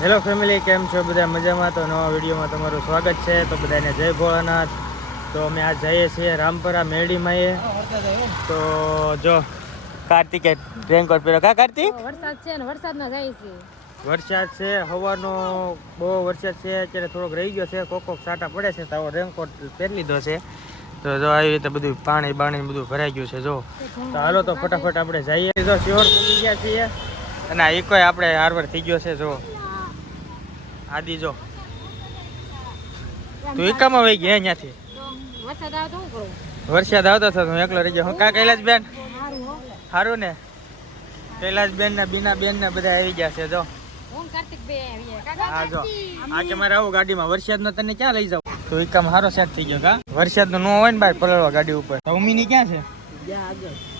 Hello family, કેમ છો બધા? મજામાં? તો નવા વિડીયોમાં તમારું સ્વાગત છે. તો બધાને જય ભોળાનાથ. તો અમે આ જઈએ છીએ રામપરા મેરડીમાં. તો જો કાર્તિકે રેનકોટ પહેર્યો. કા કાર્તિક? વરસાદ છે ને વરસાદમાં જાય છે. વરસાદ છે, હવાનો બહુ વરસાદ છે. અત્યારે થોડોક રહી ગયો છે, કોક સાટા પડે છે. તો રેનકોટ પહેરી લીધો છે. તો જો આવી રીતે બધું પાણી બધું ભરાઈ ગયું છે. જો તો હાલો તો ફટાફટ આપણે જઈએ. જો શિહોર પૂગી ગયા છીએ અને આ એકોય આપણે હારવાર થઈ ગયો છે. જો આદિ જો તું એકામાં વહી ગયા અહીંયાથી. વરસાદ આવે તો શું કરું? વરસાદ આવતો હતો હું એકલો રહી ગયો. હું કા કૈલાસ બેન સારું ને? કૈલાસ બેન ને બીના બેન ને બધા આવી ગયા છે. જો હા જો આ કે મારે આવું ગાડીમાં વરસાદ નો તને ક્યાં લઈ જાવ? તો એકામ સારો સેટ થઈ ગયો. કા વરસાદ નો ન હોય ને ભાઈ પલળવા ગાડી ઉપર. તો ઉમીની ક્યાં છે?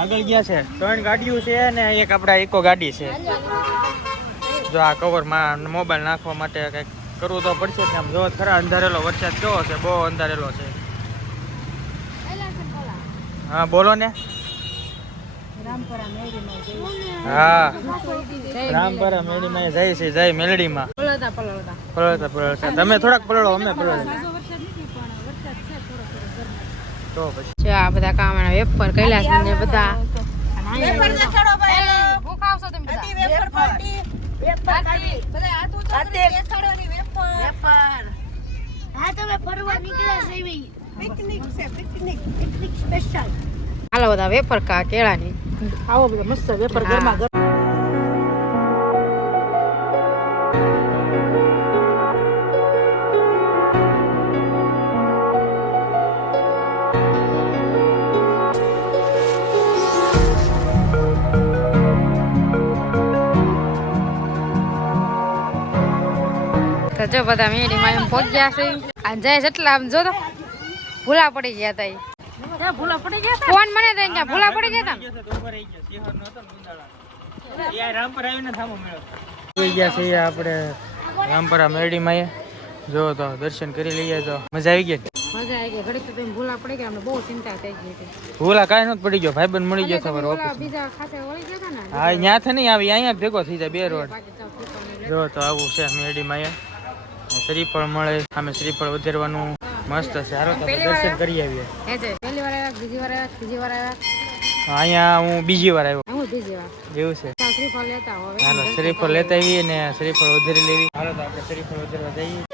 આગળ ગયા છે. 3 ગાડીઓ છે ને એક આપડા એકો ગાડી છે. જો આ કવરમાં મોબાઈલ નાખવા માટે કંઈક કરવું તો પડશે ને. આમ જો ખરા અંધારેલો વરસાદ કેવો છે, બહુ અંધારેલો છે. હા બોલો ને. હા રામપરા મેરડીમાં જાય છે. જય મેલડીમાં પલળતા. તમે થોડાક પલળો, અમે પલળો. તો પછી જો આ બધા કામ વેફર કૈલાસ ને બધા હાલો બધા વેફર કા કેળાની આવો બધા મસ્ત વેફર ગરમા ગરમ. તો જો બધા મેડીમાં એમ પહોંચ્યા છે. આ જાય એટલા આમ જો તો ભૂલા પડી ગયા હતા. ભૂલા પડી ગયા હતા. ફોન મને તો અહીંયા ભૂલા પડી ગયા હતા. આપણે રામપરા મેરડીમાં જો તો દર્શન કરી લઈએ. તો મજા આવી ગઈ. મજા આવી ગઈ. ઘડીક તો ભૂલા પડી ગયા. અમને બહુ ચિંતા થઈ ગઈ હતી. ભૂલા કાંઈ નહોતું પડી ગયો. ભાઈબંધ મળી ગયો તમારો ઓફિસ. બીજા ખાસે વળી ગયા હતા ને. હા ત્યાંથી નહીં આવી, અહીંયા ભેગો થઈ જાય. 2 રોડ જો તો આવું છે મેરડીમાં. શ્રીફળ મળે. સામે શ્રીફળ વધારવાનું મસ્ત છે. હારો તો દર્શન કરી આવીએ. પહેલી વાર આવ્યા, બીજી વાર આવ્યા, ત્રીજી વાર આવ્યા. અહીંયા હું બીજી વાર આવ્યો. હું ત્રીજી વાર. એવું છે. શ્રીફળ લેતા હવે. હાલો શ્રીફળ લેતા આવીએ ને શ્રીફળ વધારી લેવી. હાલો તો આપણે શ્રીફળ વધારવા જઈએ.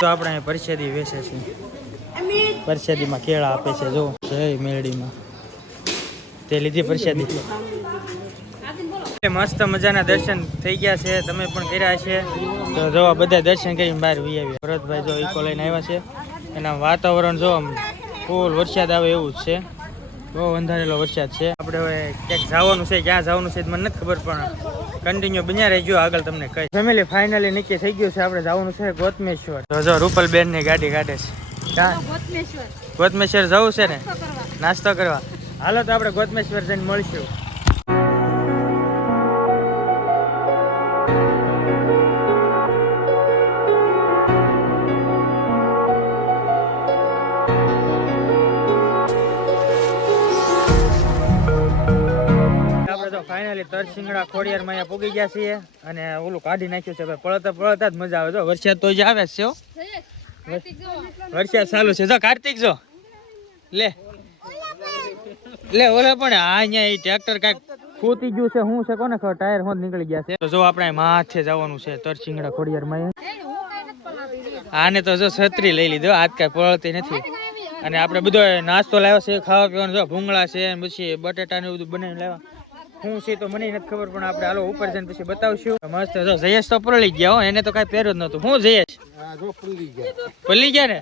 તો આપણે અહીં પરસેદી વેચે છે. પરસેદીમાં કેળા આપે છે. જો જય મેરડીમાં તે લીધી પરસેદી. મસ્ત મજાના દર્શન થઈ ગયા છે. તમે પણ કર્યા છે. તો જો બધા દર્શન કરીને બહાર વી આવ્યા. ભરતભાઈ જો ઈકો લઈને આવ્યા છે. એના વાતાવરણ જો ફૂલ વરસાદ આવે એવું જ છે. બહુ અંધારેલો વરસાદ છે. આપણે હવે ક્યાંક જવાનું છે. ક્યાં જવાનું છે મને નથી ખબર, પણ કન્ટિન્યુ બન્યા રહેજો. આગળ તમને કઈ ફેમિલી ફાઇનલી નક્કી થઈ ગયું છે. આપણે જવાનું છે ગોતમેશ્વર. તો જો રૂપલબેન ની ગાડી કાઢે છે. ગોતમેશ્વર જવું છે ને નાસ્તો કરવા. હાલો તો આપણે ગોતમેશ્વર જઈને મળશું. ફાઇનલી તરસિંગડા ખોડિયારમાં અહીંયા પૂગી ગયા છીએ અને ઓલું કાઢી નાખ્યું છે. પળતા જ મજા આવે. જો વરસાદ તો જ આવે છે. વરસાદ ચાલુ છે. જો કાર્તિક જો લે ઓલે પણ અહીંયા ટ્રેક્ટર કાંઈક ખૂતી ગયું છે. શું છે કોને ખબર? ટાયર હોત નીકળી ગયા છે. તો જો આપણે માથે જવાનું છે તરસિંગડા ખોડિયારમાં. આને તો જો છત્રી લઈ લીધો. આજ કાંઈ પળતી નથી. અને આપણે બધો નાસ્તો લાવ્યો છે ખાવા પીવાનું. જો ભૂંગળા છે પછી બટેટા ને બધું બનાવીને લાવ્યા. શું છે તો મને નથી ખબર, પણ આપણે હાલો ઉપર જઈને પછી બતાવશું. મસ્ત જો જયેશ તો પલળી ગયા હો. એને તો કઈ પહેર્યું જ નતું. શું જયેશ પલળી ગયા ને?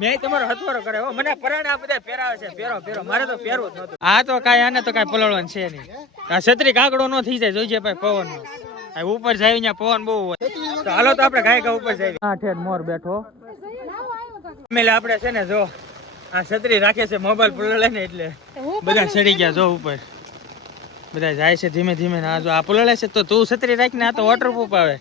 મેં તમારો હથવારો કરે હો. મને પરાણે આ બધા પહેરાવે છે. પહેરો મારે તો પહેરવું જ નતું. આ તો કાંઈ આને તો કાંઈ પલળવાનું છે નહીં. આ છત્રી કાકડો ન થઈ જાય. જોઈજે ભાઈ પવન નો. ઉપર જાય ત્યાં પવન બહુ હોય. તો હાલો તો આપણે ગાયકા ઉપર જાય. આ ઠેઠ મોર બેઠો. આપણે છે ને જો આ છત્રી રાખે છે મોબાઈલ પલળે ને એટલે બધા ચડી ગયા જો ઉપર બધા જાય છે ધીમે ધીમે ને આ જો આ પલળે છે તો તું છત્રી રાખીને આ તો વોટરપ્રૂફ આવે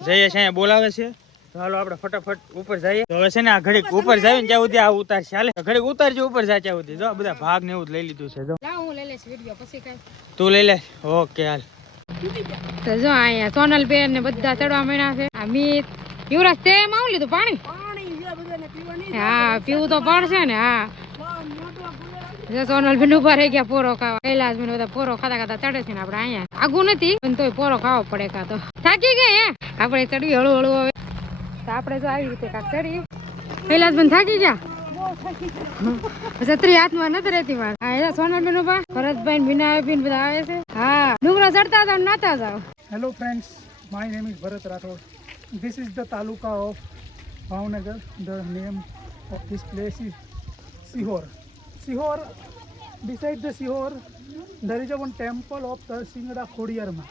જઈએ છે અહીંયા બોલાવે છે તો હાલો આપણે ફટાફટ ઉપર જઈએ તો હવે છે ને આ ઘડીક ઉપર જાય ને ત્યાં સુધી આ ઉતાર ચાલે ઘડીક ઉતારજો ઉપર જાય ત્યાં સુધી જો બધા ભાગ ને એવું જ લઈ લીધું છે જો હું લઈ લઈશ વિડિયો પછી કઈ તું લઈ લે ઓકે હાલ તો જો અહીંયા સોનલ બેન ને બધા ચડવા માંડ્યા છે અમિત યુવરાજ તે માં લીધું પાણી હા પીવું તો પડશે ને હા જો સોનલ બેન ઉભા રહી ગયા પોરો ખાવા કૈલાસ બેન બધા પોરો ખાતા ખાતા ચડે છે ને આપણે અહીંયા આગું નથી પણ તોય પોરો ખાવો પડે કા તો થાકી ગયા હે આપણે ચડવી હળુ હળુ હવે તો આપણે જો આવી રીતે કાક ચડી કૈલાસ બેન થાકી ગયા છત્રી હાથમાં નથી રહેતી મારે હા સોનલ બેન ઉભા ભરતભાઈ બીના બેન બધા આવે છે હા ડુંગરો ચડતા જાવ નાતા જાવ Hello friends, my name is Bharat Rathod. This is the taluka of Bhavnagar. The name of this place is Sihor. Sihor, beside the Sihor, there is a one temple of Tarsingada Khodiyarma.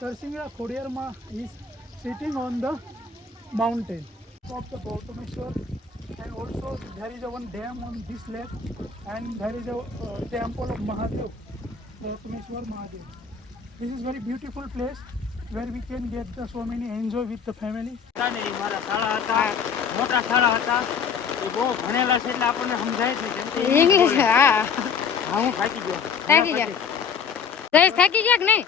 Tarsingada Khodiyarma is sitting on the mountain of the Gautameshwar, and also there is a one dam on this lake, and there is a temple of Mahadev, Gautameshwar Mahadev. This is very beautiful place where we can get the so many enjoy with the family. મારા શાળા હતા મોટા શાળા હતા એ બહુ ભણેલા છે એટલે આપણને સમજાય છે કેમ કે ઇંગ્લિશ હા હું થાકી ગયો થાકી ગયા જયેશ થાકી ગયા કે નહીં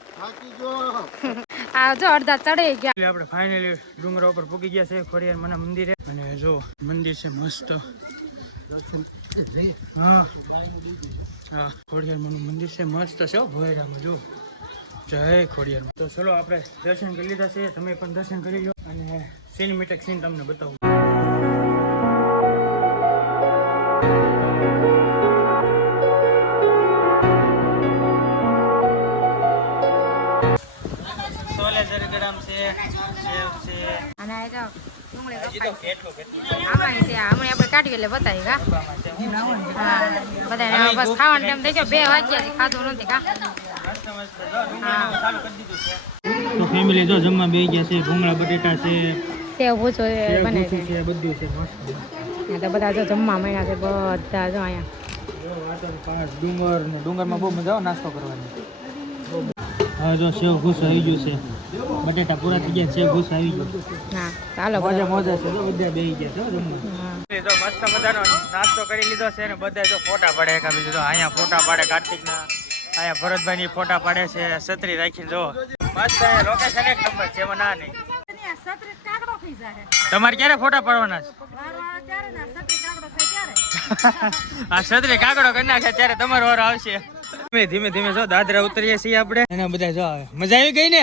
આ જો અડધા ચડે ગયા એટલે આપણે ફાઇનલી ડુંગરા ઉપર પૂગી ગયા છે ખોડિયાર માના મંદિરે અને જો મંદિર છે મસ્ત હા હા ખોડિયાર માનું મંદિર છે મસ્ત છે ભોયરામાં જો જય ખોડિયાર તો ચલો આપણે દર્શન કરી લીધા છે તમે પણ દર્શન કરી લો અને સિનેમેટિક સીન તમને બતાવું સોલેસર ગરમ છે સેવ છે અને આ જો ડુંગળી કપાઈ છે આમાં છે હમણાં આપણે કાઢી એટલે બતાવી કા હા બધાને બસ ખાવાનો ટાઈમ થઈ ગયો 2 વાગ્યા ખાધું નથી કા તો ફેમિલી જો જમવા બેસી ગયા છે ભૂંગળા બટેટા છે સેવ ભૂસો બને છે છે બધું છે મસ્ત તો બધા જો જમવા માંડ્યા છે બધા જો અહીંયા જો આ તો પહાડ ડુંગર ને ડુંગરમાં બહુ મજા આવે નાસ્તો કરવાની હવે જો સેવ ઘૂસ આવી ગયું છે બટેટા પૂરા થઈ ગયા સેવ ઘૂસ આવી ગયું હા ચાલો મોજા મોજા છે જો બધા બેસી ગયા છે જમવા જો મસ્ત મજાનો નાસ્તો કરી લીધો છે ને બધા જો ફોટા પાડે એકાબીજું જો અહીંયા ફોટા પાડે કાર્તિકના અહીંયા ભરતભાઈ ની ફોટા પાડે છે છત્રી રાખીને જો મસ્ત અહીંયા લોકેશન એક નંબર છે એમાં ના નહીં તમારે ક્યારે ફોટા પાડવાના છે આ છત્રી કાગડો કરી નાખે ત્યારે તમારો વાર આવશે ધીમે ધીમે જો દાદરા ઉતરીએ છીએ આપણે એના બધા જો આવે મજા આવી ગઈ ને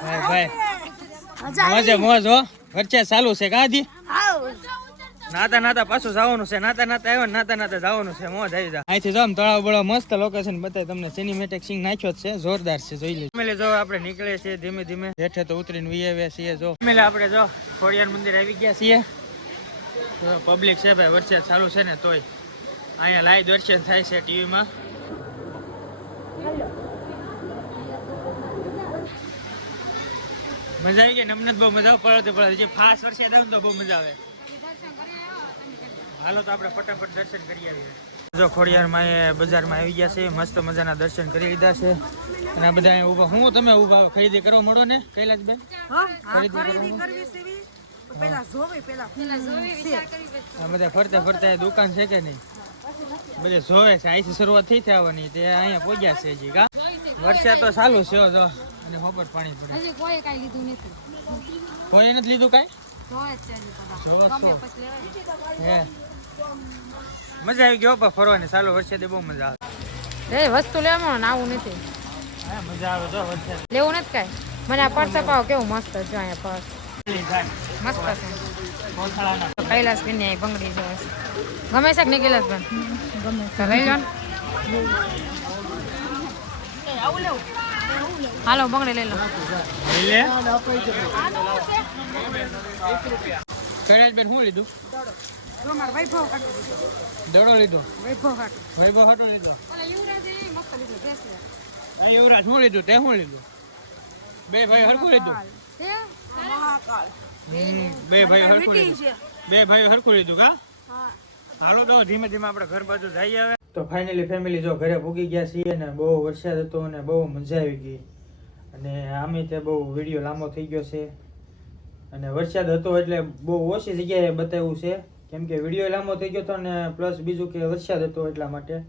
ભાઈ મોજે મોજ હો વચ્ચે ચાલુ છે કાધી નાતા નાતા પાછું જવાનું છે નાતા નાતા આવ્યો નાતા નાતા જવાનું છે મોજ આવી જાય અહીંથી જો તળાવ બળો મસ્ત લોકેશન બતાવે તમને સિનેમેટિક સીન નાખ્યો છે જોરદાર છે જોઈ લે જો આપણે નીકળીએ છીએ ધીમે ધીમે હેઠે તો ઉતરીને વી આવ્યા છીએ જો આપણે જો ખોડિયાર મંદિર આવી ગયા છીએ પબ્લિક છે ભાઈ વરસાદ ચાલુ છે ને તોય અહીંયા લાઈવ દર્શન થાય છે ટીવીમાં મજા આવી ગઈ નમને બહુ મજા પડતી પડે જે ફાસ્ટ વરસાદ આવે તો બહુ મજા આવે હાલો તો આપણે ફટાફટ દર્શન કરી આવીએ જો ખોડિયારમાં એ બજારમાં આવી ગયા છે મસ્ત મજાના દર્શન કરી લીધા છે અને આ બધા ઉભા હું તમે ઉભા ખરીદી કરવા મળો ને કૈલાસબેન ખરીદી કરવી છે પેલા જોવી બધા ફરતા ફરતા દુકાન છે કે નહીં બધે જોવે છે અહીંથી શરૂઆત થઈ આવવાની તે અહીંયા પહોંચ્યા છે હજી કા વરસાદ તો ચાલુ છે જો અને હોપર પાણી પડે હજી કોઈ કાઈ લીધું નથી કોઈ નથી લીધું કાઈ હે મજા આવી ગયો પણ ફરવાની ચાલુ વરસાદે બહુ મજા આવે વસ્તુ લેવાનું આવું નથી હા મજા આવે જો વરસાદ લેવું નથી કાઈ મને આ પર્સ અપાવો કેવું મસ્ત છે અહીંયા પર્સ મસ્ત છે કૈલાસ બેન ની બંગડી છે ગમે છે કે નહીં કૈલાસ બેન ગમે તો લઈ લો હાલો બંગડી લઈ લો કૈલાસબેન શું લીધું દડો લીધો વૈભવ હાટો લીધો યુવરાજ શું લીધું તે શું લીધું બે ભાઈ હરખું લીધું બે ભાઈ હરખું લીધું કા હાલો તો ધીમે ધીમે આપણે ઘર બાજુ જઈએ હવે. તો ફાઇનલી ફેમિલી જો ઘરે ભૂગી ગયા છીએ ને બહુ વરસાદ હતો અને બહુ મજા આવી ગઈ અને આમે તે બહુ વિડીયો લાંબો થઈ ગયો છે અને વરસાદ હતો એટલે બહુ ઓછી જગ્યાએ બતાવ્યું છે કેમ કે વિડીયો લાંબો થઈ ગયો હતો ને પ્લસ બીજું કે વરસાદ હતો એટલા માટે.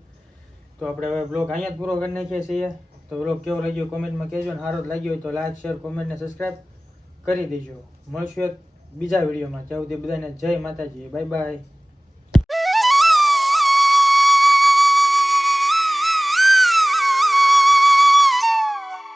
તો આપણે હવે બ્લોગ અહીંયા જ પૂરો કરી નાખીએ છીએ. તો બ્લોગ કેવો લાગ્યો કોમેન્ટમાં કહેજો ને સારો જ લાગ્યો હોય તો લાઈક શેર કોમેન્ટ ને સબસ્ક્રાઈબ કરી દેજો. મળશું એક બીજા વિડીયોમાં. ત્યાં સુધી બધાને જય માતાજી, બાય બાય.